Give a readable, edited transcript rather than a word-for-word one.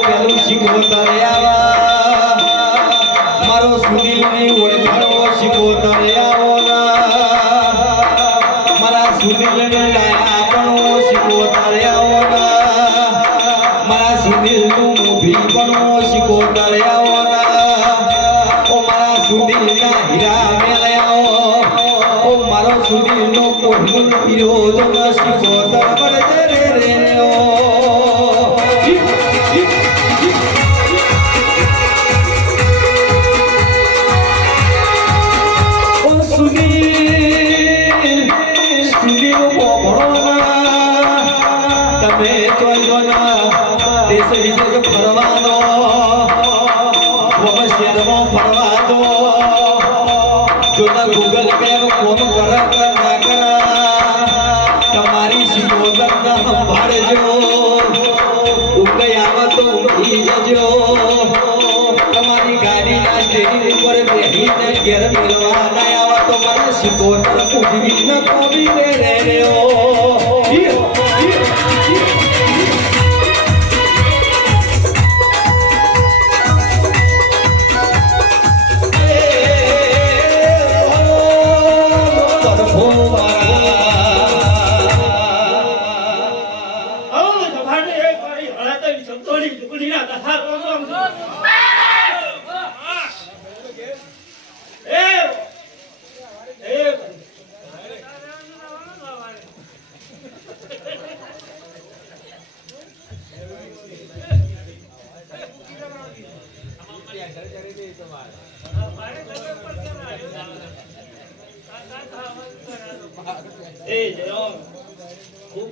પેલું શીખવતા આવા મારો સુનિલની ઓળખાણો શીખવતા આવો મારા સુનિલને ડાયા પણ શીખવતા આવો મારા સુનિલનું મૂભી પણ શીખવતા આવો ઓ મારા સુનિલના હીરા મેળ્યા ઓ મારો સુનિલનો કોઠમુલ વિરોધ શીખવતા પડે રે ઓ તમે દેશ વિદેશ ફરવા દો શહેરમાં ફરવા દો જોતા ગૂગલ મેપ કોણ કરે ના કરા તમારી શિકોતર ના સંભાળજો ઉગઈ આવે તો ઊંઘી જજો તમારી ગાડીના સ્ટેરિંગ ઉપર બેસીને ઘેર મેળવા ના આવે તો મને શિકોતર ઉજવી ન કોબી રે ઓ ખૂબ